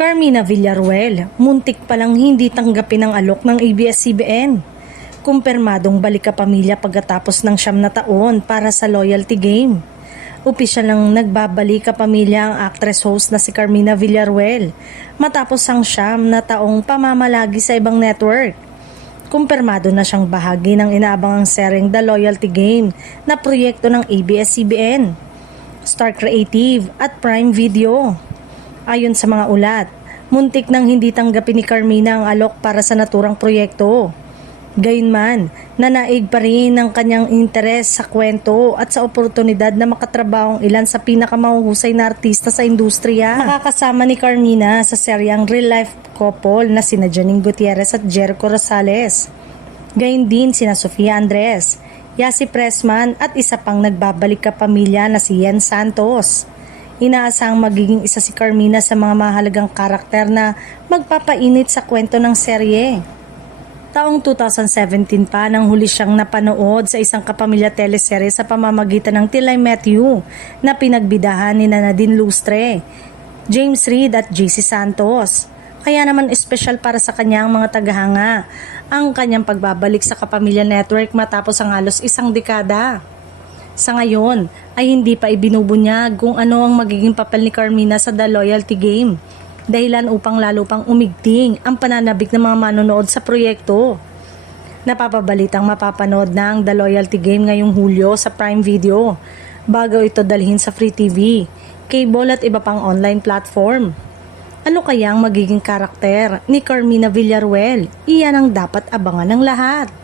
Carmina Villaruel, muntik palang hindi tanggapin ang alok ng ABS-CBN. Kumpirmadong balik ka pamilya pagkatapos ng 9 na taon para sa loyalty game. Opisyal lang nagbabalik ka pamilya ang actress host na si Carmina Villaruel matapos ang 9 na taong pamamalagi sa ibang network. Kumpirmado na siyang bahagi ng inaabangang seryeng The Loyalty Game na proyekto ng ABS-CBN, Star Creative at Prime Video. Ayon sa mga ulat, muntik nang hindi tanggapin ni Carmina ang alok para sa naturang proyekto. Gayunman, nanaig pa rin ang kanyang interes sa kwento at sa oportunidad na makatrabaho ang ilan sa pinakamahuhusay na artista sa industriya. Makakasama ni Carmina sa seryang real-life couple na sina Janine Gutierrez at Jericho Rosales. Gayun din sina Sofia Andres, Yasi Pressman at isa pang nagbabalik ka pamilya na si Yen Santos. Inaasahang magiging isa si Carmina sa mga mahalagang karakter na magpapainit sa kwento ng serye. Taong 2017 pa nang huli siyang napanood sa isang kapamilya teleserye sa pamamagitan ng Till I Met You na pinagbidahan ni Nadine Lustre, James Reid at JC Santos. Kaya naman espesyal para sa kanyang mga tagahanga ang kanyang pagbabalik sa Kapamilya Network matapos ang halos isang dekada. Sa ngayon ay hindi pa ibinubunyag kung ano ang magiging papel ni Carmina sa The Loyalty Game, dahilan upang lalo pang umigting ang pananabik ng mga manonood sa proyekto. Napapabalitang mapapanood na ang The Loyalty Game ngayong Hulyo sa Prime Video, bago ito dalhin sa Free TV, cable at iba pang online platform. Ano kaya ang magiging karakter ni Carmina Villaruel? Iyan ang dapat abangan ng lahat.